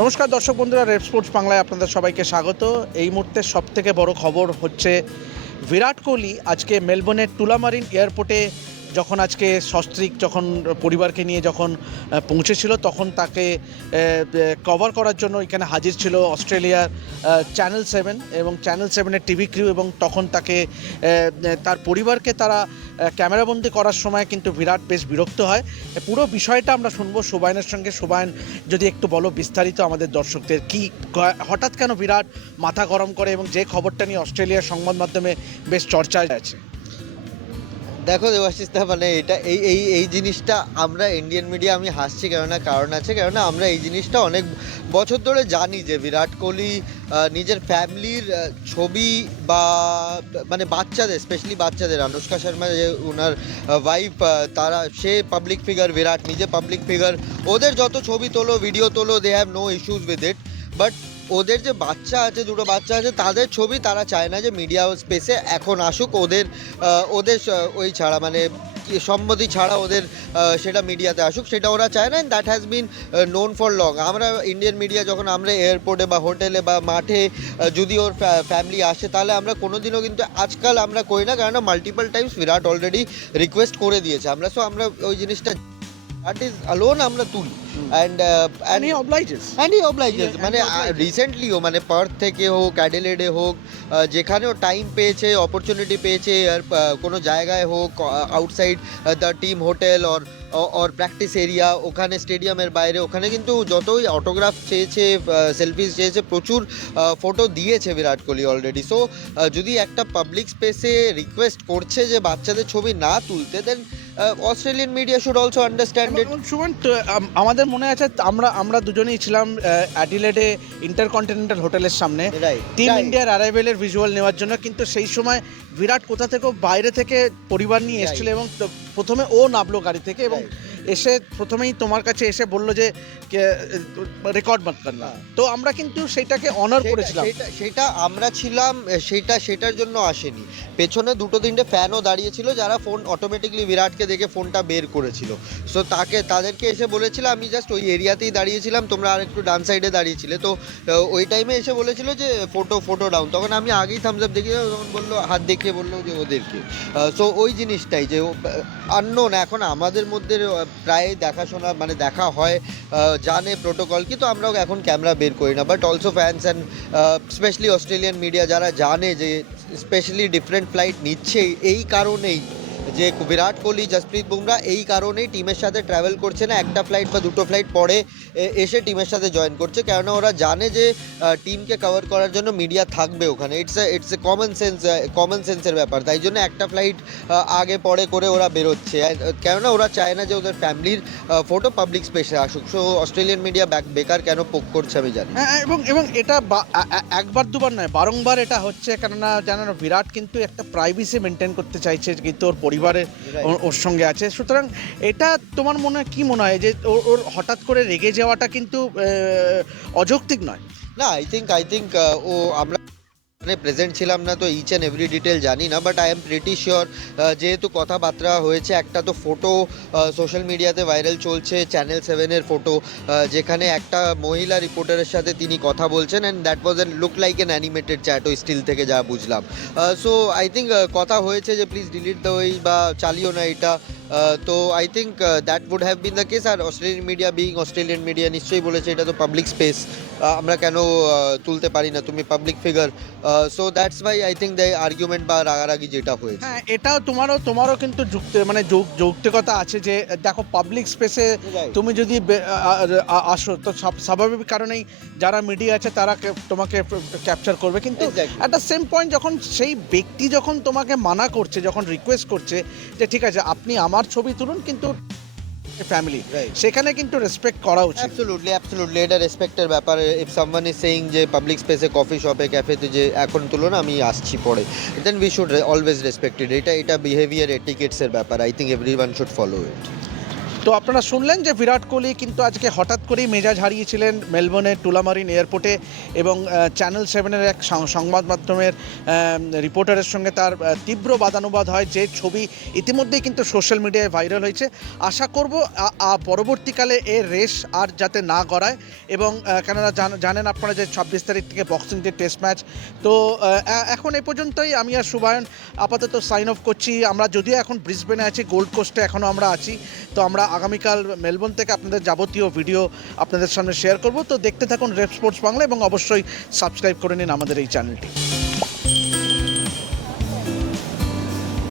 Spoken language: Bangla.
নমস্কার দর্শক বন্ধুরা রেড স্পোর্টস বাংলায় আপনাদের সবাইকে স্বাগত। এই মুহূর্তে সবথেকে বড় খবর হচ্ছে বিরাট কোহলি আজকে মেলবোর্নের টুলামারিন এয়ারপোর্টে যখন আজকে সস্ত্রীক যখন পরিবারকে নিয়ে যখন পৌঁছেছিল, তখন তাকে কভার করার জন্য এখানে হাজির ছিল অস্ট্রেলিয়ার চ্যানেল সেভেন এবং চ্যানেল সেভেনের টিভি ক্রিউ এবং তখন তাকে তার পরিবারকে তারা ক্যামেরাবন্দি করার সময় কিন্তু বিরাট বেশ বিরক্ত হয়। পুরো বিষয়টা আমরা শুনব সুবায়নের সঙ্গে। সুবায়ন যদি একটু বলো বিস্তারিত আমাদের দর্শকদের কি, হঠাৎ কেন বিরাট মাথা গরম করে এবং যে খবরটা নিয়ে অস্ট্রেলিয়ার সংবাদ মাধ্যমে বেশ চর্চায় আছে? দেখো দেবাশিস দা মানে এটা এই এই এই জিনিসটা আমরা ইন্ডিয়ান মিডিয়া আমি হাসছি কেননা কারণ আছে কেননা আমরা এই জিনিসটা অনেক বছর ধরে জানি যে বিরাট কোহলি নিজের ফ্যামিলির ছবি বা মানে বাচ্চাদের স্পেশালি বাচ্চাদের অনুষ্কা শর্মা যে ওনার ওয়াইফ তারা, সে পাবলিক ফিগার বিরাট নিজে পাবলিক ফিগার ওদের যত ছবি তোলো ভিডিও তোলো they have no issues with it but ওদের যে বাচ্চা আছে, দুটো বাচ্চা আছে, তাদের ছবি তারা চায় না যে মিডিয়া স্পেসে এখন আসুক, ওদের ওদের ওই ছাড়া মানে সম্মতি ছাড়া ওদের সেটা মিডিয়াতে আসুক, সেটা ওরা চায় না। That has been known for long আমরা ইন্ডিয়ান মিডিয়া যখন আমরা এয়ারপোর্টে বা হোটেলে বা মাঠে যদি ওর ফ্যামিলি আসে, তাহলে আমরা কোনোদিনও কিন্তু আজকাল আমরা করি না। কারণ multiple times Virat already request করে দিয়েছে আমরা। সো আমরা ওই জিনিসটা দ্যাট ইজ আলোন আমরা তুলি। And And he obliges. And he obliges মানে রিসেন্টলিও মানে পার্থ থেকে হোক অ্যাডিলেডে হোক যেখানেও টাইম পেয়েছে অপরচুনিটি পেয়েছে আর কোনো জায়গায় হোক outside the team hotel or or practice area ওখানে স্টেডিয়ামের বাইরে ওখানে কিন্তু যতই অটোগ্রাফ চেয়েছে সেলফিস চেয়েছে প্রচুর ফটো দিয়েছে বিরাট কোহলি অলরেডি সো যদি একটা পাবলিক স্পেসে রিকোয়েস্ট করছে যে বাচ্চাদের ছবি না তুলতে দেন Australian media should also understand it Suman আমাদের মনে আছে আমরা আমরা দুজনেই ছিলাম অ্যাডিলেডে ইন্টারকন্টিনেন্টাল হোটেলের সামনে। টিম ইন্ডিয়ার অ্যারাইভেলের ভিজুয়াল নেওয়ার জন্য কিন্তু সেই সময় বিরাট কোথা থেকে বাইরে থেকে পরিবার নিয়ে. এসেছিল এবং প্রথমে ও নামলো গাড়ি থেকে এবং এসে প্রথমেই তোমার কাছে এসে বলল যে রেকর্ড মত করনা হ্যাঁ। তো আমরা কিন্তু সেটাকে অনার করেছিলাম। সেটা সেটা আমরা ছিলাম সেটা সেটার জন্য আসেনি। পেছনে দুটো তিনটে ফ্যানও দাঁড়িয়েছিল যারা ফোন অটোমেটিকলি বিরাটকে দেখে ফোনটা বের করেছিল। সো তাকে তাদেরকে এসে বলেছিল আমি জাস্ট ওই এরিয়াতেই দাঁড়িয়েছিলাম তোমরা আর একটু ডান সাইডে দাঁড়িয়েছিলে। তো ওই টাইমে এসে বলেছিল যে ফটো ফটো ডাউন তখন আমি আগেই থামস আপ দেখিয়ে তখন বলল হাত দেখিয়ে বলল যে ওদেরকে। সো ওই জিনিসটাই যে আননোন এখন আমাদের মধ্যে প্রায় দেখাশোনা মানে দেখা হয় জানে প্রোটোকল কিন্তু আমরাও এখন ক্যামেরা বের করি না। But also fans and specially Australian media যারা জানে যে স্পেশালি ডিফারেন্ট ফ্লাইট নিচ্ছে, এই কারণেই যে বিরাট কোহলি জসপ্রীত বুমরা এই কারণেই টিমের সাথে ট্রাভেল করছে না। একটা ফ্লাইট বা দুটো ফ্লাইট পরে এসে টিমের সাথে জয়েন করছে। কেননা ওরা জানে যে টিমকে কভার করার জন্য মিডিয়া থাকবে ওখানে। It's it's a common sense common সেন্সের ব্যাপার। তাই জন্য একটা ফ্লাইট আগে পরে করে ওরা বেরোচ্ছে। কেননা ওরা চায় না যে ওদের ফ্যামিলির ফটো পাবলিক স্পেসে আসুক। সো অস্ট্রেলিয়ান মিডিয়া ব্যাক বেকার কেন পোক করছে আমি জানি হ্যাঁ, এবং এবং এটা একবার দুবার নয় বারংবার এটা হচ্ছে। কেননা জানো না, বিরাট কিন্তু একটা প্রাইভেসি মেনটেন করতে চাইছে। কিন্তু ওর পরিবারের ওর- ওর সঙ্গে আছে। সুতরাং এটা তোমার মনে কি মনে হয়? যে ওর হঠাৎ করে রেগে যাওয়াটা কিন্তু অযৌক্তিক নয়। না আই থিঙ্ক আই থিঙ্ক ও আমরা মানে প্রেজেন্ট ছিলাম না তো ইচ অ্যান্ড এভরি ডিটেল জানি না but I am pretty sure যেহেতু কথাবার্তা হয়েছে, একটা তো ফটো সোশ্যাল মিডিয়াতে ভাইরাল চলছে চ্যানেল সেভেনের ফটো যেখানে একটা মহিলা রিপোর্টারের সাথে তিনি কথা বলছেন and that was an look like an an animated chat থেকে যা বুঝলাম। সো আই থিঙ্ক কথা হয়েছে যে প্লিজ ডিলিট দ্য ওই বা চালিও না এটা। তো I think that would have been the case R Australian media being Australian media নিশ্চয়ই বলেছে এটা তো পাবলিক স্পেস আমরা কেন তুলতে পারি না? তুমি public figure so that's why I think the argument বা রাগারাগি যেটা হয়েছে। হ্যাঁ এটাও তোমারও তোমারও কিন্তু যুক্ত মানে যৌক- যৌক্তিকতা আছে যে দেখো পাবলিক স্পেসে তুমি যদি আসো তো সব- স্বাভাবিক কারণেই যারা মিডিয়া আছে তারা তোমাকে ক্যাপচার করবে। কিন্তু দ্য সেম পয়েন্ট যখন সেই ব্যক্তি যখন তোমাকে মানা করছে যখন রিকোয়েস্ট করছে যে ঠিক আছে আপনি আমার ছবি তুলুন কিন্তু ফ্যামিলি. সেখানে কিন্তু রেসপেক্ট করা উচিত। অ্যাবসলুটলি অ্যাবসলুটলি এটা রেসপেক্টের ব্যাপার। ইফ সামওয়ান ইজ সেইং যে পাবলিক স্পেসে কফি শপে ক্যাফেতে যে এখন তুলো না আমি আসছি পরে। Then we should always respected এটা এটা বিহেভিয়ার এটিকেটসের ব্যাপার। I think everyone should follow it তো আপনারা শুনলেন যে বিরাট কোহলি কিন্তু আজকে হঠাৎ করেই মেজাজ হারিয়েছিলেন মেলবোর্নের টুলামারিন এয়ারপোর্টে এবং চ্যানেল সেভেনের এক সংবাদ মাধ্যমের রিপোর্টারের সঙ্গে তার তীব্র বাদানুবাদ হয়। যে ছবি ইতিমধ্যেই কিন্তু সোশ্যাল মিডিয়ায় ভাইরাল হয়েছে। আশা করব পরবর্তীকালে এর রেস আর যাতে না গড়ায় এবং কেননা জান- জানেন আপনারা যে ছাব্বিশ তারিখ থেকে বক্সিং ডে টেস্ট ম্যাচ। তো এখন এ পর্যন্তই আমি আর সুবায়ন আপাতত সাইন অফ করছি। আমরা যদিও এখন ব্রিসবেনে আছি, গোল্ড কোস্টে এখনও আমরা আছি। তো আমরা আগামীকাল মেলবোর্ন থেকে আপনাদের যাবতীয় ভিডিও আপনাদের সামনে শেয়ার করব। তো দেখতে থাকুন রেপ স্পোর্টস বাংলা এবং অবশ্যই সাবস্ক্রাইব করে নিন আমাদের এই চ্যানেলটি।